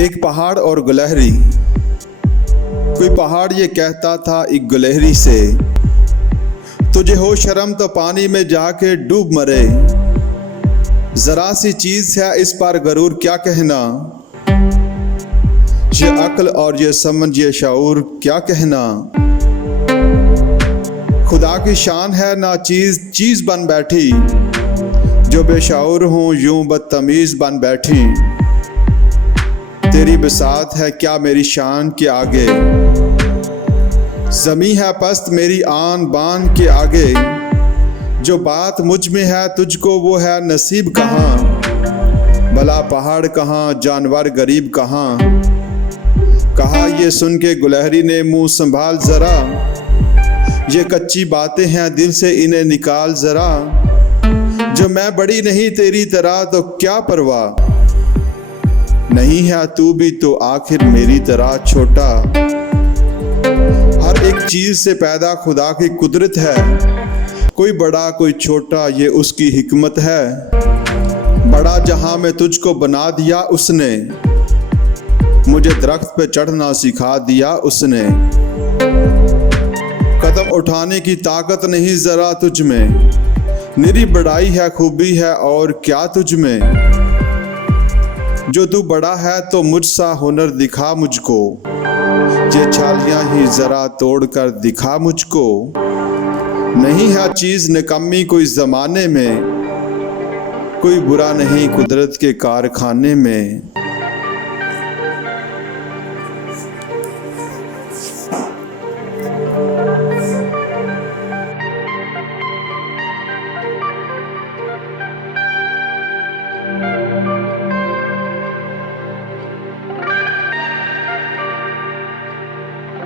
एक पहाड़ और गुलहरी। कोई पहाड़ ये कहता था एक गुलहरी से, तुझे हो शर्म तो पानी में जाके डूब मरे। जरा सी चीज है इस पर गरूर क्या कहना, ये अक्ल और ये समझ ये शऊर क्या कहना। खुदा की शान है ना चीज चीज बन बैठी, जो बेशऊर हूँ यूं बदतमीज बन बैठी। तेरी बिसात है क्या मेरी शान के आगे, ज़मीं है पस्त मेरी आन बान के आगे। जो बात मुझ में है तुझको वो है नसीब कहाँ, भला पहाड़ कहाँ जानवर गरीब कहाँ। कहा ये सुन के गुलहरी ने मुंह संभाल जरा, ये कच्ची बातें हैं दिल से इन्हें निकाल जरा। जो मैं बड़ी नहीं तेरी तरह तो क्या परवाह, नहीं है तू भी तो आखिर मेरी तरह छोटा। हर एक चीज से पैदा खुदा की कुदरत है, कोई बड़ा कोई छोटा ये उसकी हिकमत है। बड़ा जहां में तुझको बना दिया उसने, मुझे दरख्त पे चढ़ना सिखा दिया उसने। कदम उठाने की ताकत नहीं जरा तुझ में, निरी बड़ाई है खूबी है और क्या तुझ में। जो तू बड़ा है तो मुझसा हुनर दिखा मुझको, ये छालियां ही जरा तोड़ कर दिखा मुझको। नहीं है चीज निकम्मी कोई जमाने में, कोई बुरा नहीं कुदरत के कारखाने में।